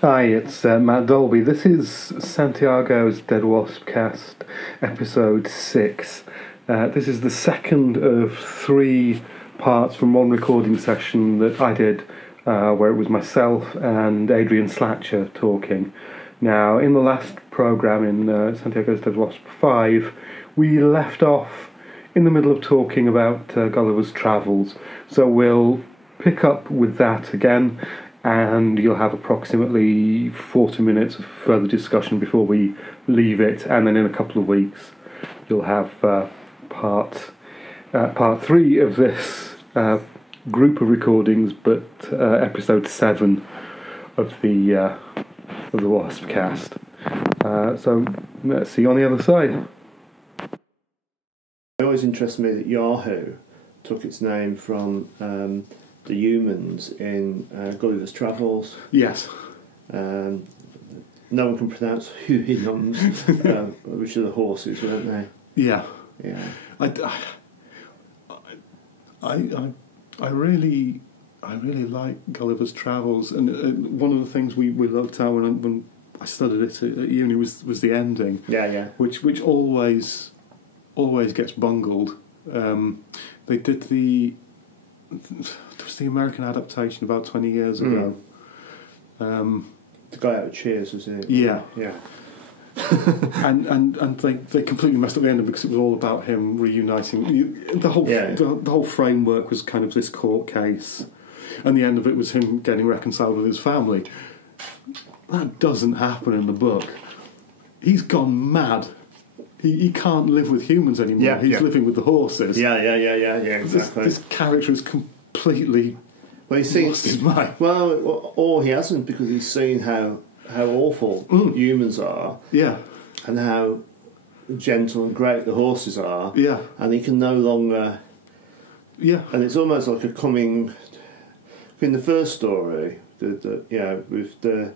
Hi, it's Matt Dolby. This is Santiago's Dead Waspcast, episode 6. This is the second of 3 parts from one recording session that I did, where it was myself and Adrian Slatcher talking. Now, in the last programme, in Santiago's Dead Wasp 5, we left off in the middle of talking about Gulliver's Travels, so we'll pick up with that again, and you'll have approximately 40 minutes of further discussion before we leave it, and then in a couple of weeks you'll have part 3 of this group of recordings, but episode 7 of the Waspcast. So let's see you on the other side. It always interests me that Yahoo took its name from the humans in Gulliver's Travels. Yes. No one can pronounce humans, which are the horses, weren't they? Yeah. Yeah. I really like Gulliver's Travels, and one of the things we looked at when I studied it at uni was the ending. Yeah. Which always gets bungled. They did the American adaptation about 20 years ago. The guy out of Cheers, was it? Yeah. and they completely messed up the ending because it was all about him reuniting. The whole framework was kind of this court case, and the end of it was him getting reconciled with his family. That doesn't happen in the book. He's gone mad. He can't live with humans anymore. Yeah, He's living with the horses. Yeah, exactly. This character is completely lost his mind. Well, or he hasn't, because he's seen how awful humans are. Yeah. And how gentle and great the horses are. Yeah. And he can no longer... Yeah. And it's almost like a coming... In the first story, with the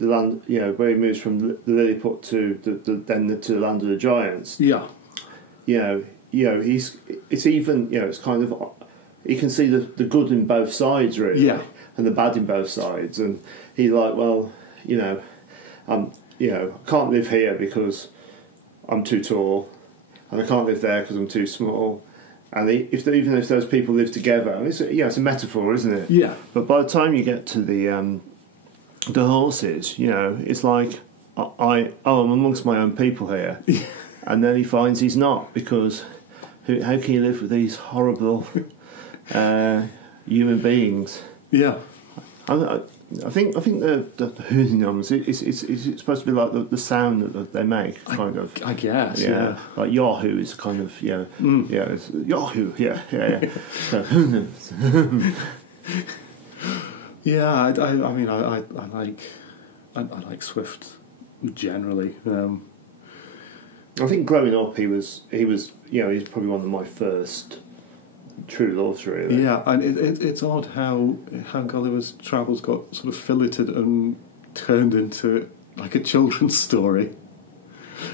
land, where he moves from the Lilliput to the land of the giants. Yeah. It's even, it's kind of, you can see the good in both sides, really. Yeah. And the bad in both sides. And he's like, well, I can't live here because I'm too tall, and I can't live there because I'm too small. And even if those people live together, it's a metaphor, isn't it? Yeah. But by the time you get to the horses, it's like, I'm amongst my own people here. And then he finds he's not, because how can you live with these horrible human beings? Yeah. I think the hooninums, it's supposed to be like the sound that they make, kind of. I guess, yeah. Like Yahoo is kind of, it's Yahoo, yeah. So, hoonums. Yeah, I mean, I like Swift generally. I think growing up, he was he's probably one of my first true loves, really. Yeah, and it's odd how Gulliver's Travels got sort of filleted and turned into like a children's story.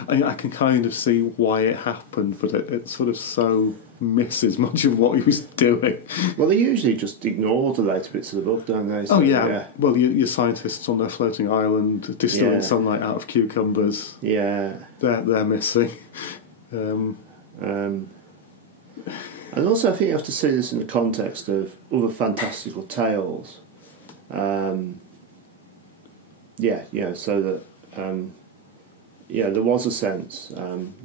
I can kind of see why it happened, but it sort of so misses much of what he was doing. Well, they usually just ignore the later bits of the book, don't they? So, oh, yeah. Well, your scientists on their floating island distilling sunlight out of cucumbers. Yeah. They're missing. And also, I think you have to see this in the context of other fantastical tales. So that... there was a sense.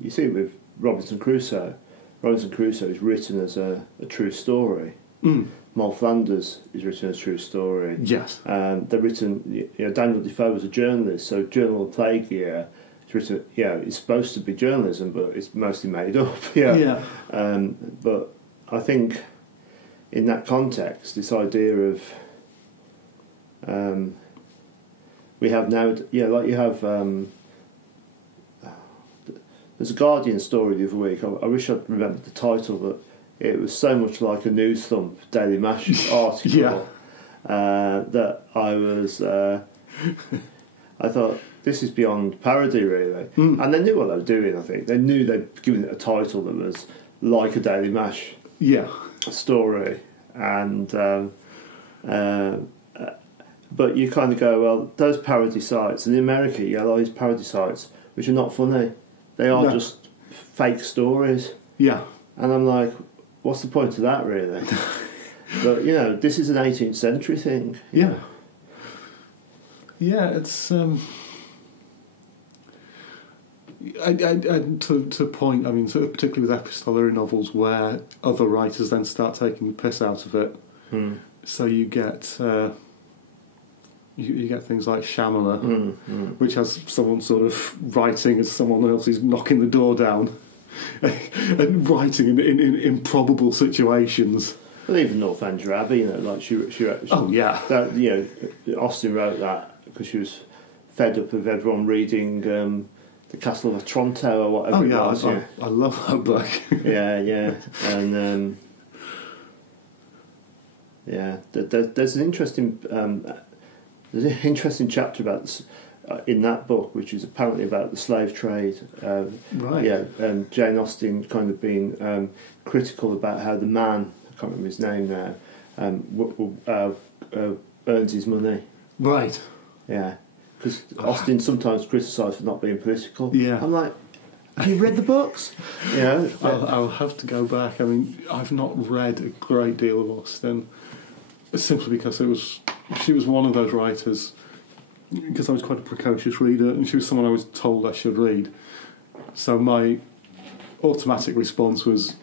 You see it with Robinson Crusoe. Robinson Crusoe is written as a true story. Moll Flanders is written as a true story. Yes. They're written... Daniel Defoe was a journalist, so Journal of Plague Year is written... it's supposed to be journalism, but it's mostly made up. Yeah. But I think in that context, this idea of... we have now... like you have... there's a Guardian story the other week. I wish I'd remembered the title, but it was so much like a News Thump Daily Mash article that I was... I thought, this is beyond parody, really. And they knew what they were doing, I think. They knew they'd given it a title that was like a Daily Mash story. And But you kind of go, well, those parody sites, and in America you get a lot of these parody sites which are not funny. They are just fake stories. Yeah. And I'm like, what's the point of that, really? But, you know, this is an 18th century thing. Yeah. Yeah, it's... to point, I mean, sort of particularly with epistolary novels where other writers then start taking the piss out of it. So you get... You get things like Shyamala, which has someone sort of writing as someone else is knocking the door down and writing in improbable situations. Well, even Northanger Abbey, you know, like she oh yeah, that, you know, Austen wrote that because she was fed up of everyone reading the Castle of Otranto or whatever. Oh it was, yeah, I love that book. yeah, and yeah, there's an interesting. There's an interesting chapter about this, in that book, which is apparently about the slave trade. Right. Yeah, and Jane Austen kind of being critical about how the man, I can't remember his name now, earns his money. Right. Yeah, because Austen sometimes criticised for not being political. Yeah. I'm like, have you read the books? You know, I'll have to go back. I mean, I've not read a great deal of Austen, simply because she was one of those writers, because I was quite a precocious reader, and she was someone I was told I should read. So my automatic response was,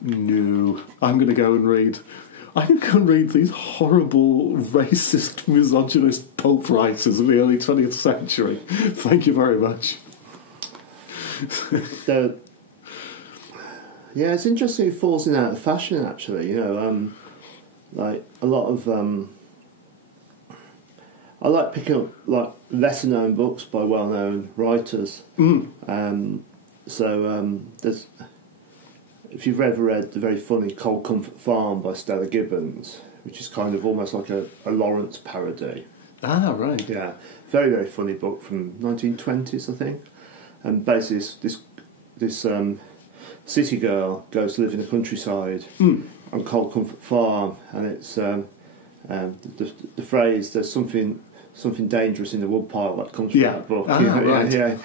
no, I'm going to go and read these horrible, racist, misogynist pulp writers of the early 20th century. Thank you very much. Yeah, it's interesting it falls in out of fashion, actually. You know, like a lot of... I like picking up like lesser-known books by well-known writers. There's, if you've ever read the very funny Cold Comfort Farm by Stella Gibbons, which is kind of almost like a Lawrence parody. Ah, right. Yeah, very, very funny book from 1920s, I think. And basically, this city girl goes to live in the countryside on Cold Comfort Farm, and it's the phrase "there's something dangerous in the woodpile" that comes from that book. Right.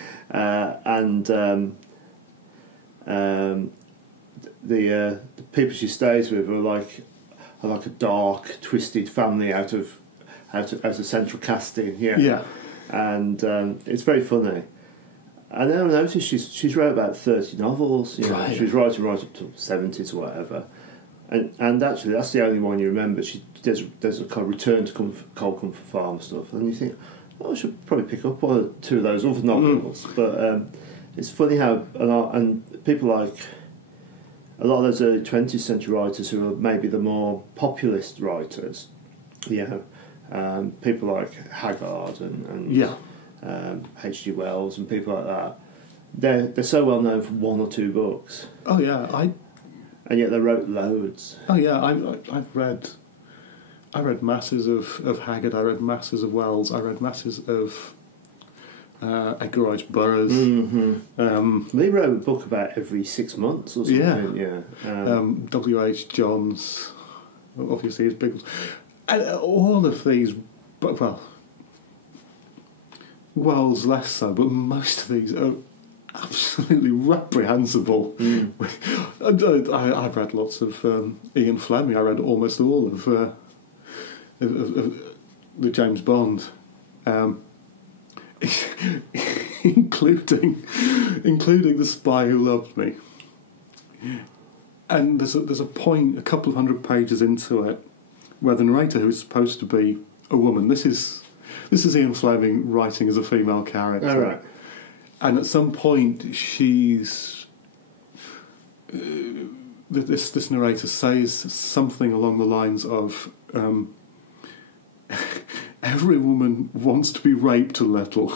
The people she stays with are like a dark, twisted family out of central casting. Yeah. And it's very funny. And then I noticed she's wrote about 30 novels. You know, right. She was writing right up to 70s or whatever. And actually, that's the only one you remember. There's a kind of return to Cold Comfort Farm stuff, and you think, I should probably pick up one or two of those other novels. But it's funny how and people like a lot of those early 20th century writers who are maybe the more populist writers, people like Haggard and H.G. Wells and people like that. They're so well known for one or two books. Oh yeah, and yet they wrote loads. Oh yeah, I've read masses of Haggard. I read masses of Wells. I read masses of Edgar Rice Burroughs. They wrote a book about every 6 months or something. Yeah. W.H. Johns, obviously his big ones. And all of these, well, Wells less so, but most of these are absolutely reprehensible. I've read lots of Ian Fleming. I read almost all of the James Bond, including The Spy Who Loved Me. And there's a point, a couple of hundred pages into it, where the narrator, who is supposed to be a woman, this is Ian Fleming writing as a female character. Oh, right. And at some point, she's this narrator says something along the lines of, "Every woman wants to be raped a little."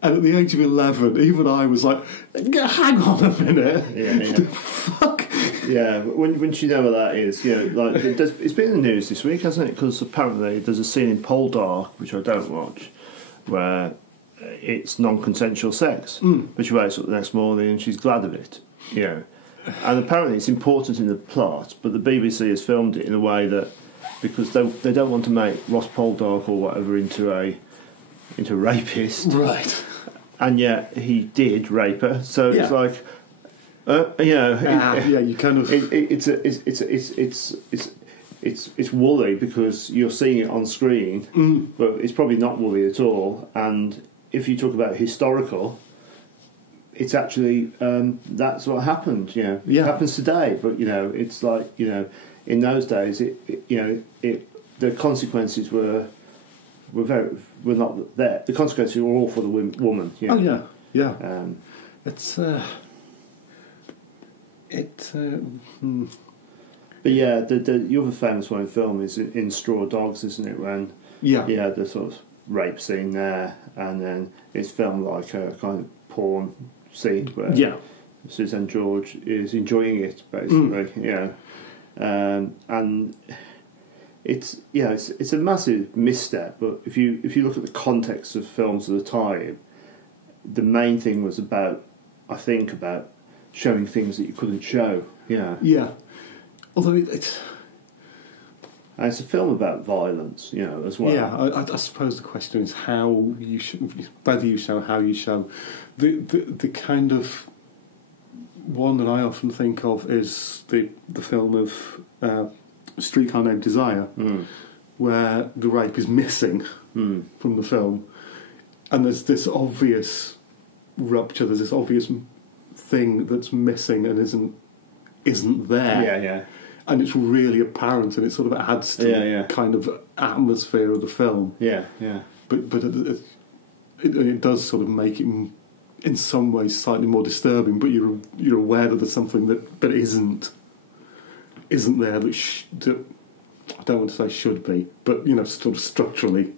And at the age of 11, even I was like, "Hang on a minute, yeah. Fuck." Yeah, when you know what that is, like it's been in the news this week, hasn't it? Because apparently there's a scene in Poldark, which I don't watch, where it's non-consensual sex, but she wakes up the next morning and she's glad of it, and apparently it's important in the plot, but the BBC has filmed it in a way that because they don't want to make Ross Poldark or whatever into a rapist, right? And yet he did rape her. So it's like, you kind of it's woolly because you're seeing it on screen, but it's probably not woolly at all. And if you talk about historical, it's actually that's what happened. It happens today, but it's like in those days, the consequences were not there. The consequences were all for the woman. Oh yeah. It's But yeah, the other famous one in film is in Straw Dogs, isn't it? When the sort of rape scene there, and then it's filmed like a kind of porn scene where Suzanne George is enjoying it basically. And it's a massive misstep. But if you look at the context of films of the time, the main thing was about showing things that you couldn't show. Yeah. Although it's and it's a film about violence, as well. Yeah, I suppose the question is how you should, whether you show, how you show. The kind of one that I often think of is the film of Streetcar Named Desire, where the rape is missing from the film, and there's this obvious rupture. There's this obvious thing that's missing and isn't there. Yeah. And it's really apparent, and it sort of adds to the kind of atmosphere of the film. Yeah. But it does sort of make it, in some ways, slightly more disturbing. But you're aware that there's something that isn't there that I don't want to say should be, but sort of structurally.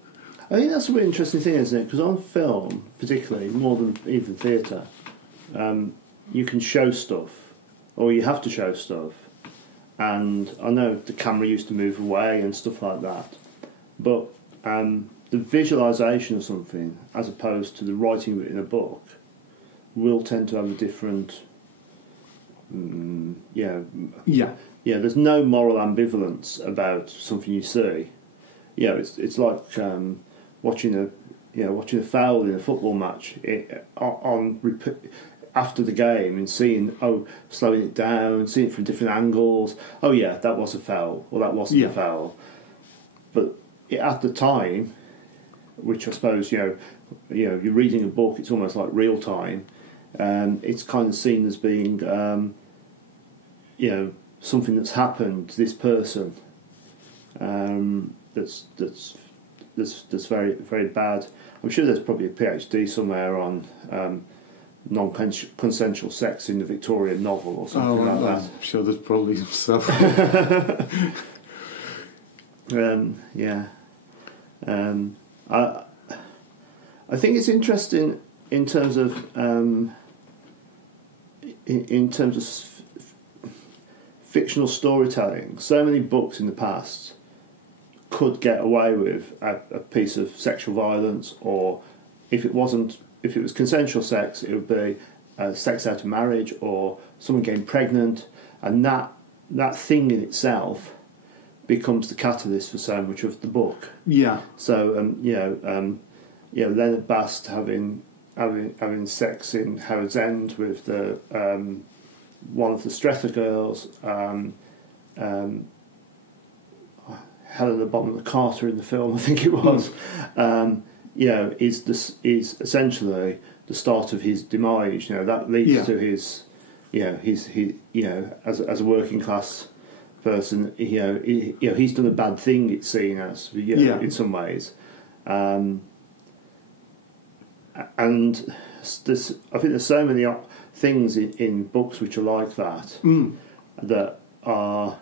I think that's a really interesting thing, isn't it? Because on film, particularly more than even theatre, you can show stuff, or you have to show stuff. And I know the camera used to move away and stuff like that, but the visualisation of something, as opposed to the writing of it in a book, will tend to have a different. There's no moral ambivalence about something you see. It's like watching a foul in a football match after the game and seeing, slowing it down, seeing it from different angles. Oh yeah, that was a foul, or that wasn't a foul. But at the time, which I suppose you're reading a book, it's almost like real time. It's kind of seen as being something that's happened to this person. That's very, very bad. I'm sure there's probably a PhD somewhere on non-consensual sex in the Victorian novel or something like that. I'm sure there's probably some stuff. I think it's interesting in terms of fictional storytelling. So many books in the past could get away with a piece of sexual violence, or if it was consensual sex, it would be sex out of marriage or someone getting pregnant, and that thing in itself becomes the catalyst for so much of the book. Yeah. So Leonard Bast having sex in Howard's End with the one of the Strether girls, Helena Bonham Carter in the film, I think it was. Is essentially the start of his demise. That leads to his as a working class person, he's done a bad thing. It's seen as in some ways, and I think there's so many things in books which are like that that are,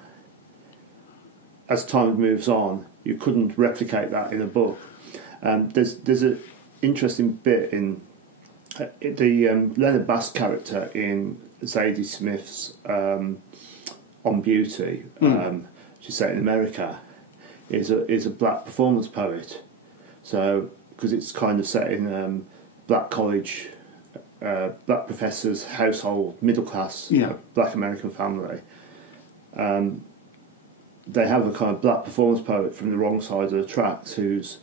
as time moves on, you couldn't replicate that in a book. There's an interesting bit in the Leonard Bast character in Zadie Smith's On Beauty, which is set in America, is a black performance poet. So because it's kind of set in black college, black professor's household, middle class, black American family. they have a kind of black performance poet from the wrong side of the tracks who's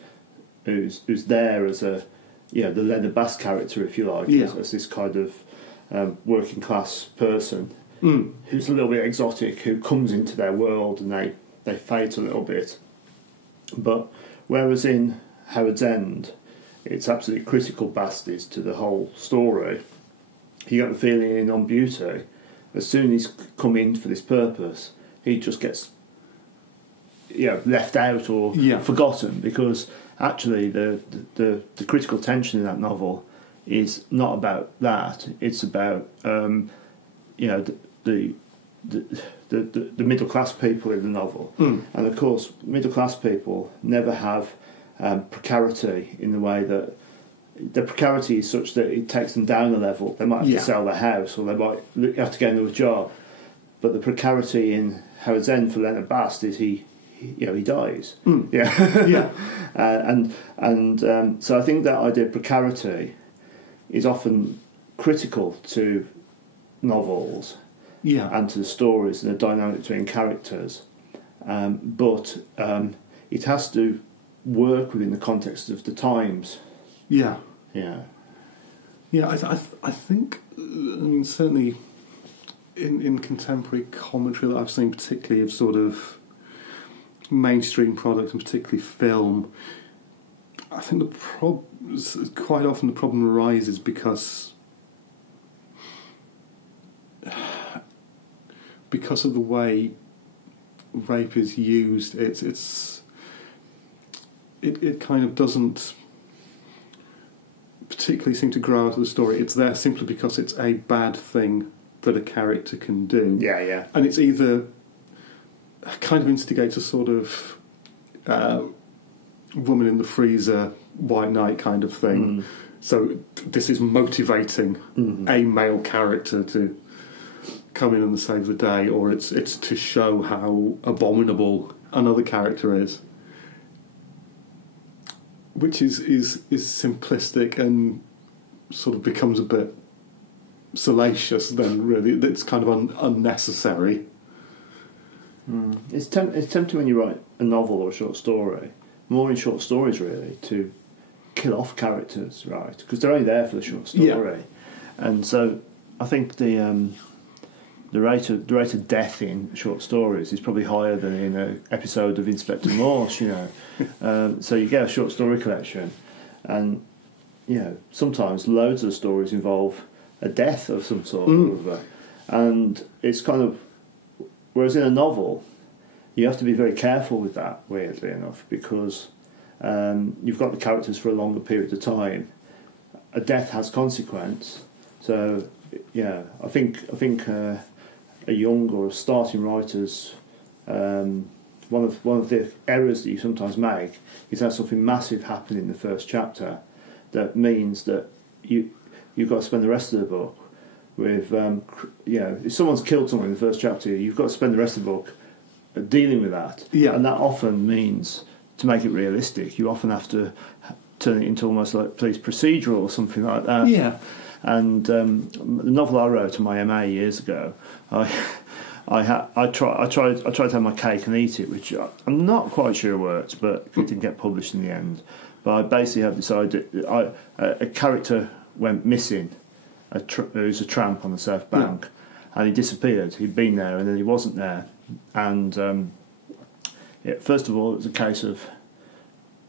there as a, the Leonard Bass character, if you like, as this kind of working class person who's a little bit exotic, who comes into their world and they fade a little bit. But whereas in Howard's End, it's absolutely critical bastards to the whole story, you get the feeling in On Beauty, as soon as he's come in for this purpose, he just gets left out or forgotten, because actually the critical tension in that novel is not about that. It's about the middle class people in the novel, and of course middle class people never have precarity in the way that the precarity is such that it takes them down a level. They might have to sell their house, or they might have to get into a job. But the precarity in Howard's End for Leonard Bast is he dies. So I think that idea of precarity is often critical to novels and to the stories and the dynamic between characters, but it has to work within the context of the times. I think, certainly in contemporary commentary that I've seen, particularly of sort of mainstream products and particularly film, I think quite often the problem arises because of the way rape is used. It kind of doesn't particularly seem to grow out of the story. It's there simply because it's a bad thing that a character can do. And it's either kind of instigates a sort of woman in the freezer, white knight kind of thing. So this is motivating a male character to come in and save the day, or it's to show how abominable another character is, which is simplistic and sort of becomes a bit salacious. Then really, it's kind of unnecessary. It's tempting when you write a novel or a short story, more in short stories really, to kill off characters, right? Because they're only there for the short story, and so I think the rate of death in short stories is probably higher than in an episode of Inspector Morse, So you get a short story collection, and sometimes loads of the stories involve a death of some sort or other, and it's kind of. Whereas in a novel, you have to be very careful with that, weirdly enough, because you've got the characters for a longer period of time. A death has consequence, so I think a young or a starting writer's one of the errors that you sometimes make is have something massive happen in the first chapter that means that you've got to spend the rest of the book with if someone's killed someone in the first chapter, you've got to spend the rest of the book dealing with that, and that often means, to make it realistic, you often have to turn it into almost like police procedural or something like that. And the novel I wrote in my MA years ago, I tried to have my cake and eat it, which I'm not quite sure worked, but it didn't get published in the end. But I basically have decided a character went missing. He was a tramp on the South Bank, and he disappeared. He'd been there, and then he wasn't there. And first of all, it was a case of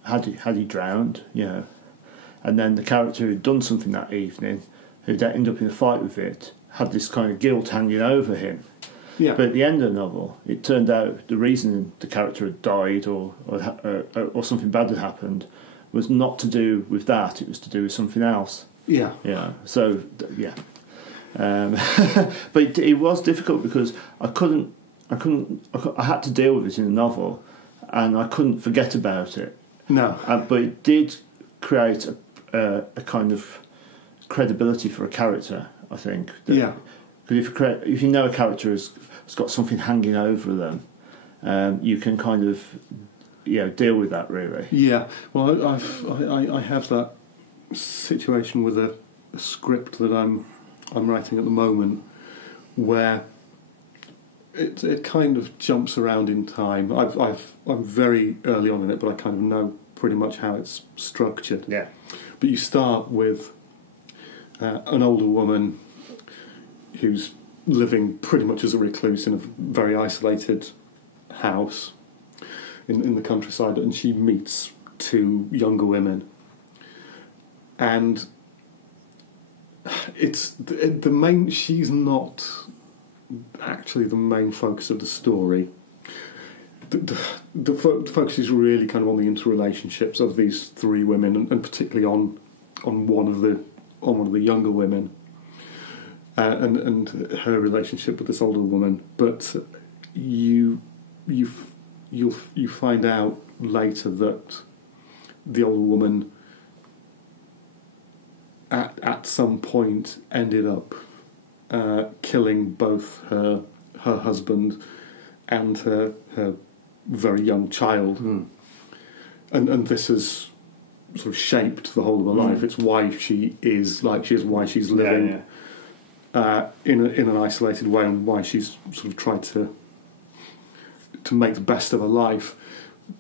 had he drowned, and then the character who'd done something that evening, who'd ended up in a fight with it, had this kind of guilt hanging over him. But at the end of the novel, it turned out the reason the character had died or something bad had happened was not to do with that. It was to do with something else. So but it was difficult because I had to deal with it in the novel, and I couldn't forget about it. But it did create a kind of credibility for a character, I think. Because if you know a character has got something hanging over them, you can kind of deal with that really. Well, I have that situation with a script that I'm writing at the moment, where it kind of jumps around in time. I'm very early on in it, but I kind of know pretty much how it's structured. Yeah. But you start with an older woman who's living pretty much as a recluse in a very isolated house in the countryside, and she meets two younger women, and it's the main. She's not actually the main focus of the story. The focus is really kind of on the interrelationships of these three women, and particularly on one of the younger women, and her relationship with this older woman. But you'll find out later that the older woman at some point ended up killing both her husband and her very young child, and this has sort of shaped the whole of her life. It's why she is like she is, why she's living in an isolated way, and why she's sort of tried to make the best of her life.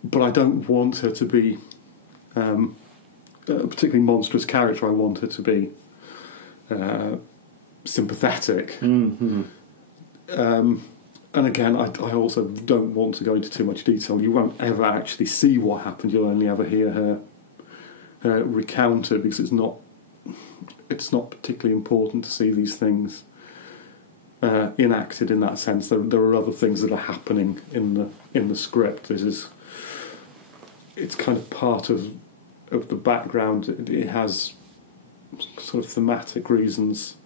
But I don't want her to be a particularly monstrous character. I want her to be sympathetic. And again, I also don't want to go into too much detail. You won't ever actually see what happened. You'll only ever hear her recount it, because it's not particularly important to see these things enacted in that sense. There are other things that are happening in the script. It's kind of part of the background. It has sort of thematic reasons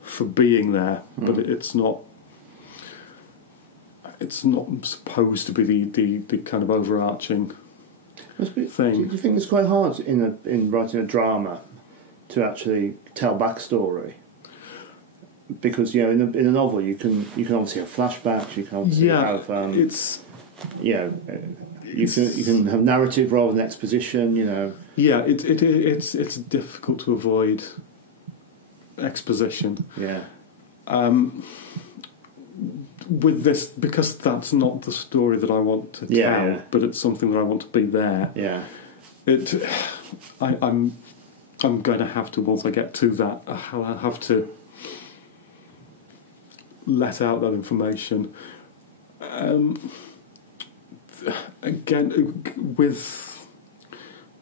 for being there, but it's not supposed to be the kind of overarching thing. Do you think it's quite hard in writing a drama to actually tell backstory? Because in a novel you can obviously have flashbacks, you can obviously have you can have narrative rather than exposition. It's difficult to avoid exposition. With this, because that's not the story that I want to tell, but it's something that I want to be there. I'm going to have to, once I get to that, I'll have to let out that information. Again, with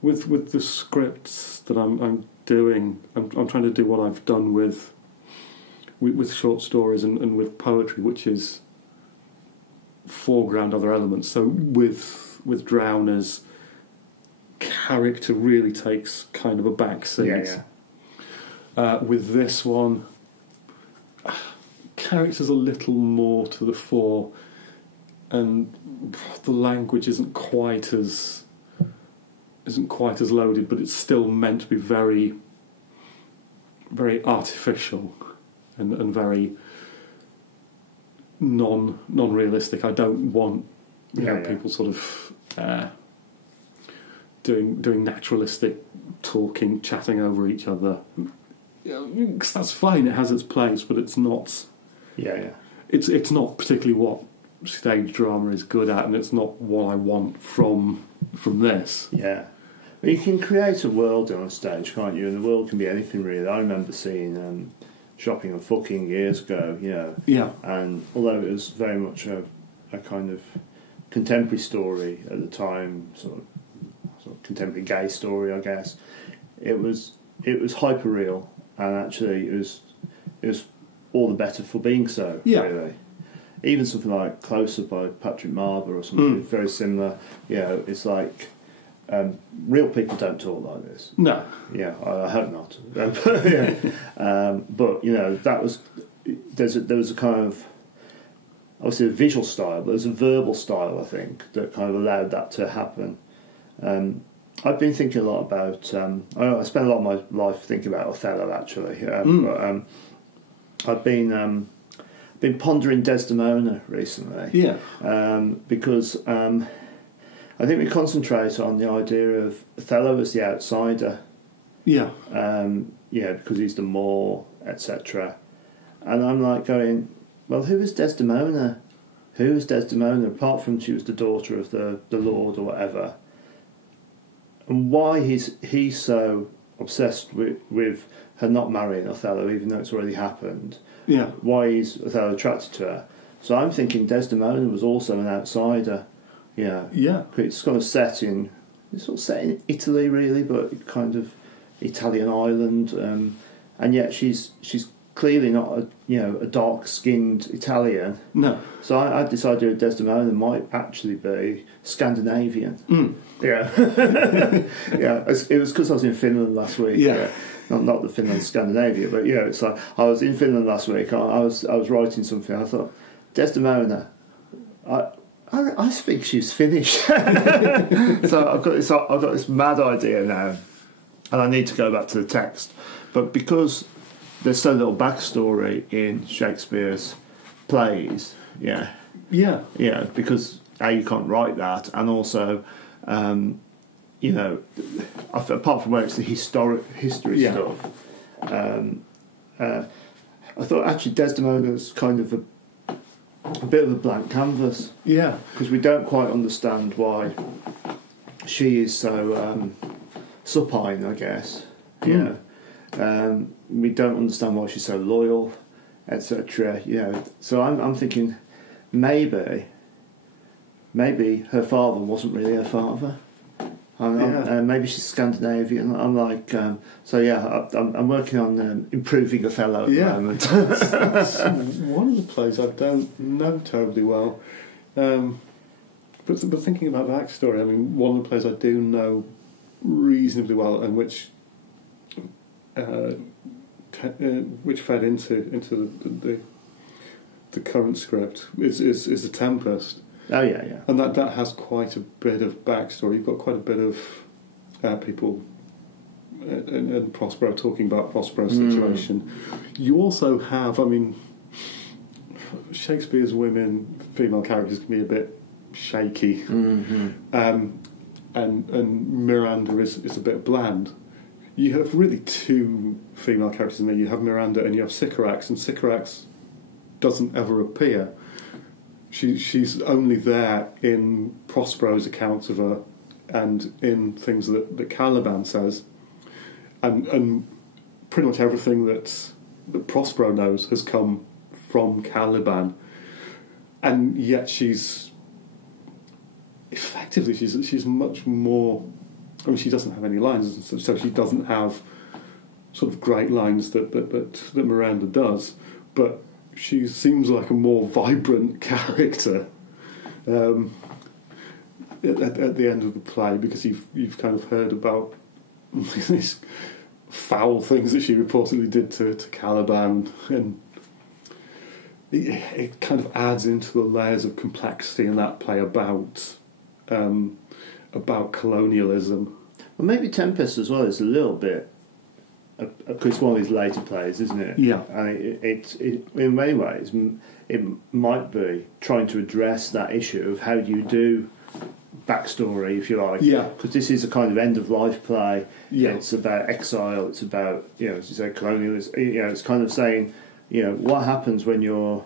the scripts that I'm doing, I'm trying to do what I've done with short stories and with poetry, which is foreground other elements. So with Drowners, character really takes kind of a back seat. With this one, character's a little more to the fore, and the language isn't quite as loaded, but it's still meant to be very, very artificial and very non-realistic. I don't want people sort of doing naturalistic talking, chatting over each other. Because that's fine, it has its place, but it's not. It's not particularly what stage drama is good at, and it's not what I want from this. But you can create a world on a stage, can't you? And the world can be anything really. I remember seeing Shopping and Fucking years ago, and although it was very much a kind of contemporary story at the time, sort of contemporary gay story, I guess, it was hyper real, and actually it was all the better for being so. Really, even something like Closer by Patrick Marber or something very similar. It's like real people don't talk like this. No. I hope not. But that was there was a kind of obviously a visual style, but there's a verbal style, I think, that kind of allowed that to happen. I've been thinking a lot about. I spent a lot of my life thinking about Othello, actually. But I've been pondering Desdemona recently. Because I think we concentrate on the idea of Othello as the outsider. Because he's the Moor, etc. And I'm like going, well, who was Desdemona? Who was Desdemona, apart from she was the daughter of the Lord or whatever? And why is he so obsessed with her not marrying Othello, even though it's already happened? Yeah. Why is Othello attracted to her? So I'm thinking Desdemona was also an outsider. Yeah. Yeah. It's kind of set in Italy, really, but kind of Italian island, and yet she's clearly not a dark-skinned Italian. No. So I had this idea of Desdemona might actually be Scandinavian. Mm. Yeah. Yeah. It was because I was in Finland last week. Yeah. Not that Finland's Scandinavia, but it's like I was in Finland last week. I was writing something. I thought Desdemona. I think she's Finnish. So I've got this mad idea now, and I need to go back to the text. But because there's so little backstory in Shakespeare's plays, yeah, because you can't write that, and also, apart from where it's the history stuff, I thought actually Desdemona's kind of a bit of a blank canvas. Yeah. Because we don't quite understand why she is so supine, I guess. Mm. We don't understand why she's so loyal, etc. So I'm thinking maybe her father wasn't really her father. Maybe she's Scandinavian. I'm like, I'm working on improving Othello at the moment. It's one of the plays I don't know terribly well, but thinking about backstory, I mean, one of the plays I do know reasonably well, and which fed into the current script is The Tempest. Oh yeah. And that has quite a bit of backstory. You've got quite a bit of people and Prospero talking about Prospero's situation. You also have, I mean, Shakespeare's female characters can be a bit shaky, and Miranda is a bit bland. You have really two female characters in there. You have Miranda and you have Sycorax, and Sycorax doesn't ever appear. She's only there in Prospero's accounts of her and in things that Caliban says, and pretty much everything that Prospero knows has come from Caliban, and yet she's much more. I mean, she doesn't have any lines, so she doesn't have sort of great lines that Miranda does, but she seems like a more vibrant character at the end of the play, because you've kind of heard about these foul things that she reportedly did to Caliban, and it kind of adds into the layers of complexity in that play about colonialism. Well, maybe Tempest as well is a little bit, because it's one of his later plays, isn't it? Yeah. And it in many ways, it might be trying to address that issue of how do you do backstory, if you like. Yeah. Because this is a kind of end-of-life play. Yeah. It's about exile. It's about, as you say, colonialism. It's kind of saying, what happens when you're...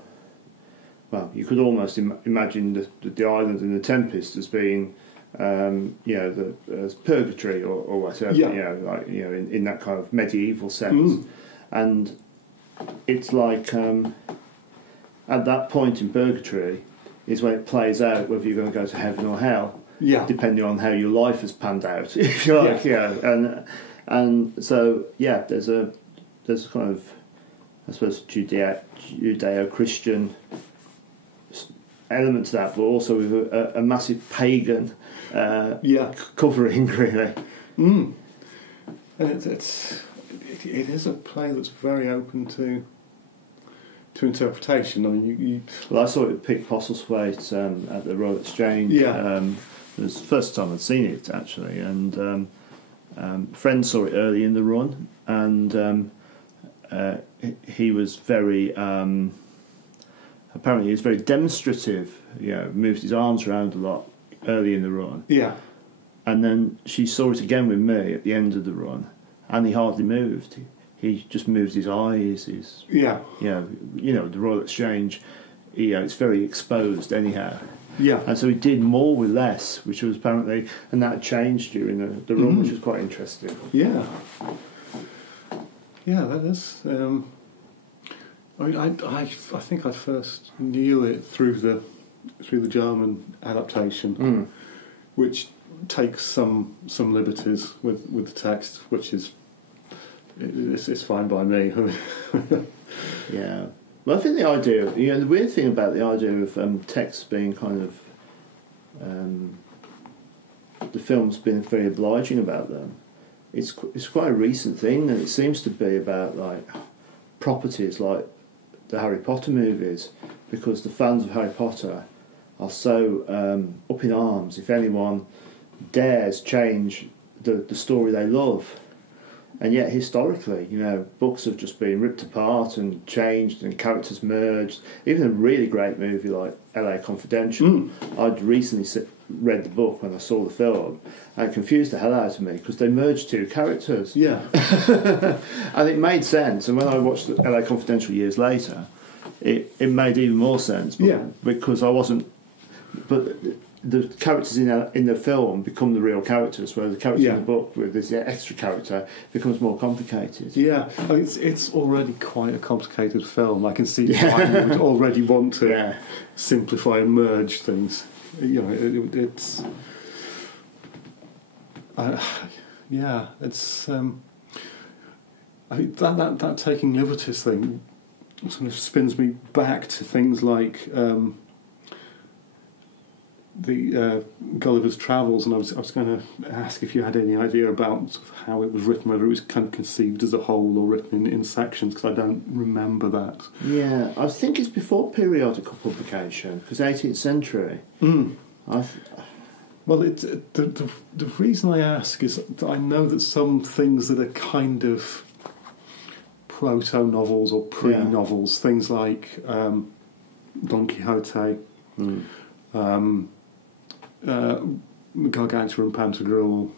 Well, you could almost imagine the island in The Tempest as being... as purgatory or whatever, in that kind of medieval sense. And it's like at that point in purgatory is when it plays out whether you're going to go to heaven or hell, depending on how your life has panned out, if you like. And so there's a kind of, I suppose, Judeo-Christian element to that, but also with a massive pagan covering, really. And it is a play that's very open to interpretation. I mean, Well, I saw it at Pick Postlethwaite at the Royal Exchange. It was the first time I'd seen it, actually, and friends saw it early in the run, and he was very... apparently he was very demonstrative, moved his arms around a lot early in the run. Yeah. And then she saw it again with me at the end of the run, and he hardly moved. he just moves his eyes. The Royal Exchange, it's very exposed anyhow. Yeah. And so he did more with less, which was apparently, and that changed during the run, which was quite interesting. Yeah. Yeah, that is. I think I first knew it through the German adaptation, which takes some liberties with the text, which is it's fine by me. Yeah. Well, I think the idea, the weird thing about the idea of text being kind of, the film's been very obliging about them. It's quite a recent thing, and it seems to be about like properties like the Harry Potter movies, because the fans of Harry Potter are so up in arms if anyone dares change the story they love. And yet, historically, books have just been ripped apart and changed and characters merged. Even a really great movie like LA Confidential, I'd recently read the book when I saw the film, and it confused the hell out of me because they merged two characters. Yeah. And it made sense. And when I watched LA Confidential years later, it made even more sense. Because I wasn't... But the characters in the film become the real characters, whereas the character in the book with this extra character becomes more complicated. Yeah, I mean, it's already quite a complicated film. I can see why you would already want to simplify and merge things. It's it's. I think that taking liberties thing sort of spins me back to things like. The Gulliver's Travels, and I was going to ask if you had any idea about sort of how it was written, whether it was kind of conceived as a whole or written in sections, because I don't remember that. Yeah, I think it's before periodical publication, because 18th century. Well, the reason I ask is that I know that some things that are kind of proto-novels or pre-novels, things like Don Quixote, Gargantua and Pantagruel,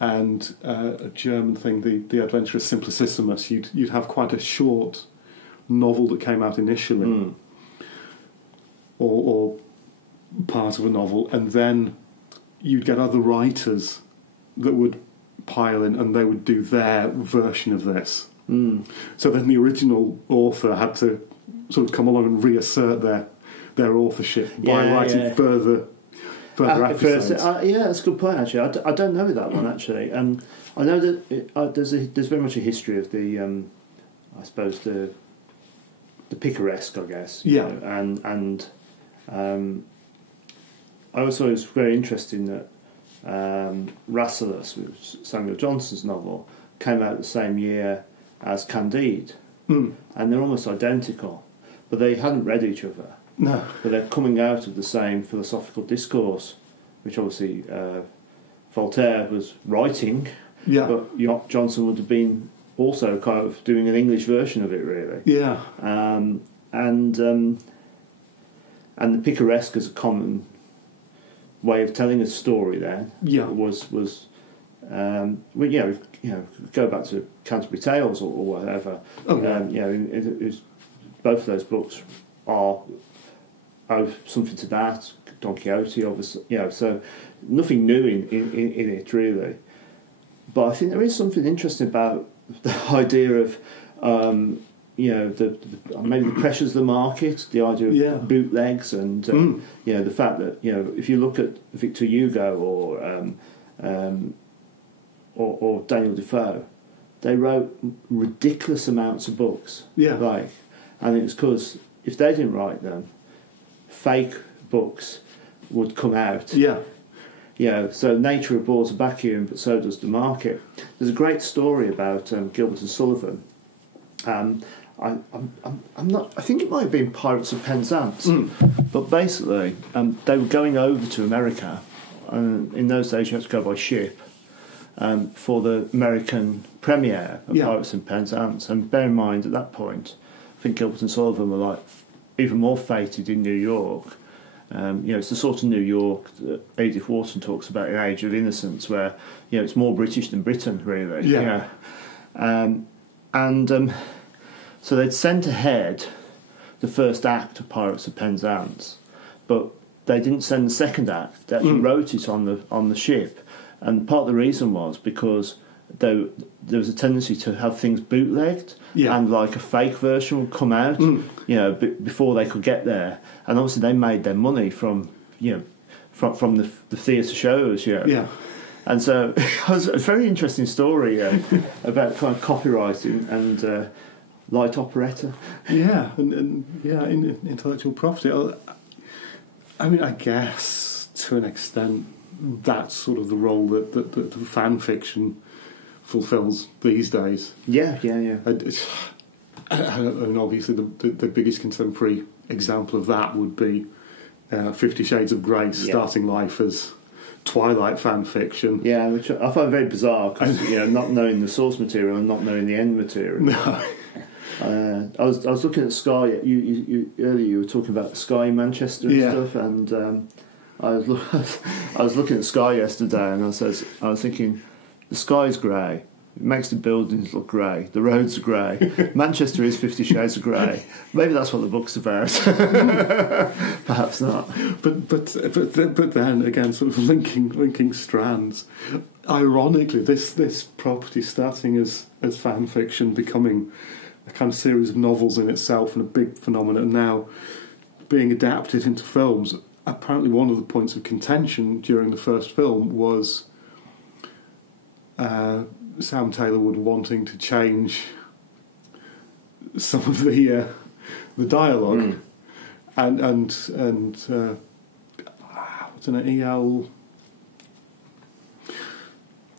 and a German thing, the Adventurous Simplicissimus. You'd have quite a short novel that came out initially, or part of a novel, and then you'd get other writers that would pile in, and they would do their version of this. So then the original author had to sort of come along and reassert their authorship by writing further episodes. That's a good point, actually. I don't know that one, actually. I know that there's very much a history of the, I suppose, the picaresque, I guess. And I also thought it was very interesting that Rasselas, which was Samuel Johnson's novel, came out the same year as Candide. And they're almost identical. But they hadn't read each other. No. But they're coming out of the same philosophical discourse, which obviously Voltaire was writing, but Johnson would have been also kind of doing an English version of it, really. Yeah. And the picaresque as a common way of telling a story then was go back to Canterbury Tales or whatever. It was, both of those books owe something to that. Don Quixote, obviously, so nothing new in it really. But I think there is something interesting about the idea of maybe the pressures of the market, the idea of bootlegs, and the fact that if you look at Victor Hugo or Daniel Defoe, they wrote ridiculous amounts of books. And it was because if they didn't write them, fake books would come out. So nature abhors a vacuum, but so does the market. There's a great story about Gilbert and Sullivan. I think it might have been Pirates of Penzance, but basically they were going over to America, and in those days you had to go by ship for the American premiere of Pirates of Penzance. And bear in mind, at that point, I think Gilbert and Sullivan were like even more fated in New York. It's the sort of New York that Edith Wharton talks about in Age of Innocence, where it's more British than Britain, really. And so they'd sent ahead the first act of Pirates of Penzance, but they didn't send the second act. They actually wrote it on the ship, and part of the reason was because there was a tendency to have things bootlegged, and like a fake version would come out, before they could get there, and obviously they made their money from the theatre shows, And so it was a very interesting story about kind of copywriting and light operetta. Yeah, and intellectual property. I mean, I guess to an extent that's sort of the role that the fan fiction fulfills these days. Yeah. And obviously the biggest contemporary example of that would be 50 Shades of Grey starting life as Twilight fan fiction. Yeah, which I find very bizarre because not knowing the source material and not knowing the end material. No. I was looking at Sky. You earlier you were talking about Sky in Manchester and stuff, and I was looking at Sky yesterday, and I was thinking the sky's grey. It makes the buildings look grey. The roads are grey. Manchester is 50 Shades of Grey. Maybe that's what the book's about. Perhaps not. But then again, sort of linking strands. Ironically, this property starting as fan fiction, becoming a kind of series of novels in itself and a big phenomenon, now being adapted into films. Apparently, one of the points of contention during the first film was Sam Taylor wanting to change some of the dialogue, and what's in it, E.L.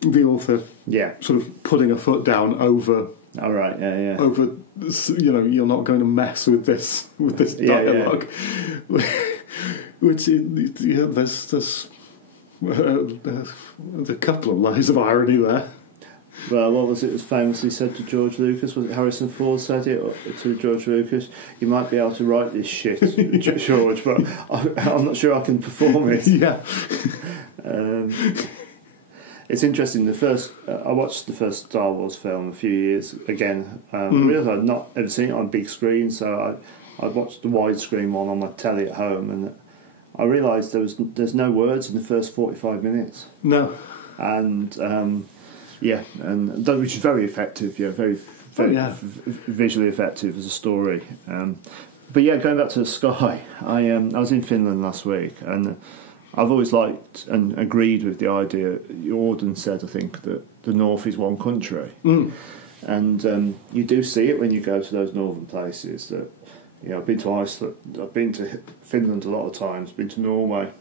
the author, sort of putting a foot down over. All right, yeah. Over, you're not going to mess with this dialogue, which there's a couple of layers of irony there. Well, what was it was famously said to George Lucas? Was it Harrison Ford said it to George Lucas? You might be able to write this shit, George, but I'm not sure I can perform it. Yeah. It's interesting. I watched the first Star Wars film a few years again. I realised I'd not ever seen it on big screen, so I watched the widescreen one on my telly at home, and I realised there's no words in the first 45 minutes. No. And which is very effective. Yeah, very visually effective as a story. But going back to the sky, I was in Finland last week, and I've always liked and agreed with the idea. Auden said, I think, that the North is one country, and you do see it when you go to those northern places. That I've been to Iceland, I've been to Finland a lot of times, been to Norway,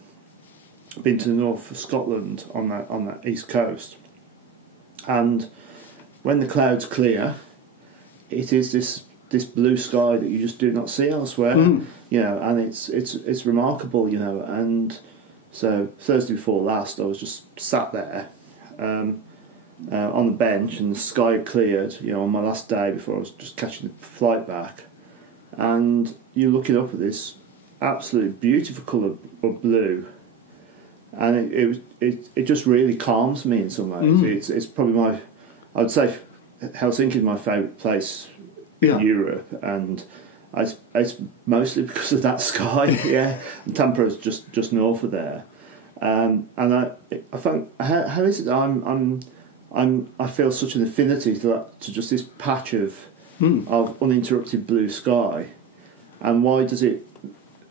been to the north of Scotland on that east coast, and when the clouds clear, it is this blue sky that you just do not see elsewhere. And it's remarkable, and. So Thursday before last, I was just sat there on the bench, and the sky had cleared. On my last day before I was just catching the flight back, and you're looking up at this absolutely beautiful colour of blue, and it just really calms me in some ways. It's probably I would say Helsinki is my favourite place in Europe, and. It's mostly because of that sky, and Tampere is just north of there, and I find how is it that I feel such an affinity to just this patch of uninterrupted blue sky, and why does it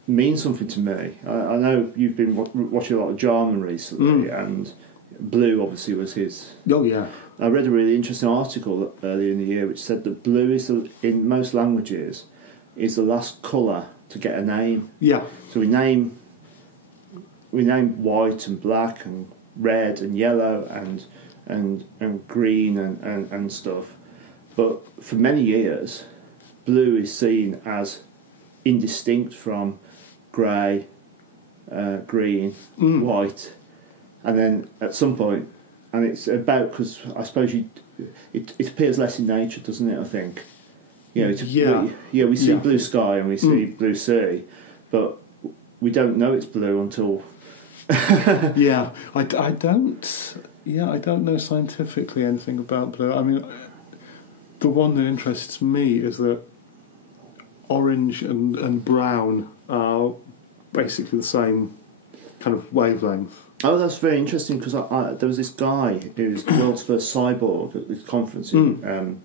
mean something to me? I know you've been watching a lot of Jarman recently, and blue obviously was his. Oh yeah. I read a really interesting article earlier in the year which said that blue is in most languages. Is the last colour to get a name. Yeah. So we name white and black and red and yellow and green and stuff. But for many years, blue is seen as indistinct from grey, green, white, and then at some point, and it's about because I suppose it appears less in nature, doesn't it? I think. We see blue sky and we see blue sea, but we don't know it's blue until. I don't know scientifically anything about blue. I mean, the one that interests me is that orange and brown are basically the same kind of wavelength. Oh, that's very interesting, because there was this guy who was the world's first cyborg at this conference in,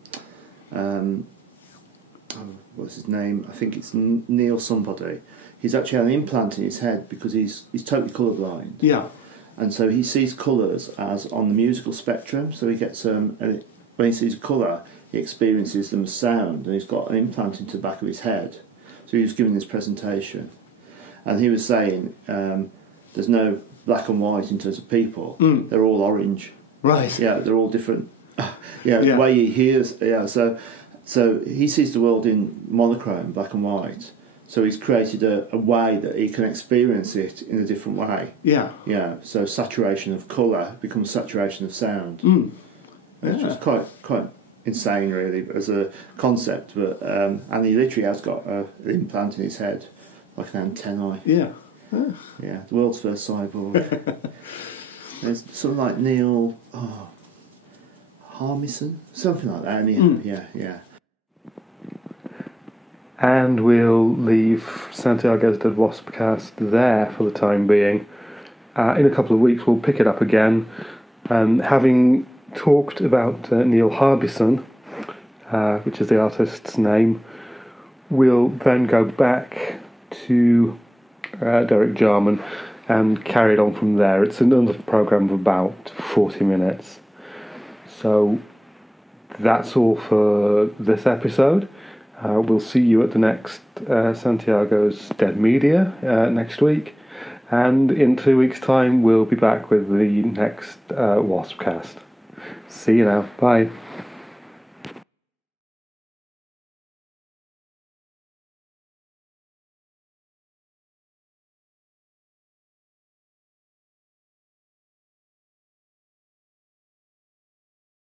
what's his name? I think it's Neil somebody. He's actually had an implant in his head because he's totally colourblind. Yeah. And so he sees colours as on the musical spectrum. So he gets when he sees colour, he experiences them as sound, and he's got an implant into the back of his head. So he was giving this presentation, and he was saying there's no black and white in terms of people. They're all orange. Right. Yeah, they're all different. The Yeah. way he hears. Yeah, so he sees the world in monochrome, black and white. So he's created a way that he can experience it in a different way. Yeah. Yeah. So saturation of colour becomes saturation of sound. It's just quite insane, really, as a concept. But and he literally has got an implant in his head, like an antennae. Yeah. Yeah. The world's first cyborg. There's something like Neil Harmison, something like that. Yeah. And we'll leave Santiago's Dead Waspcast there for the time being. In a couple of weeks, we'll pick it up again. Having talked about Neil Harbison, which is the artist's name, we'll then go back to Derek Jarman and carry it on from there. It's another programme of about 40 minutes. So that's all for this episode. We'll see you at the next Santiago's Dead Media next week, and in 2 weeks' time we'll be back with the next Waspcast. See you now. Bye.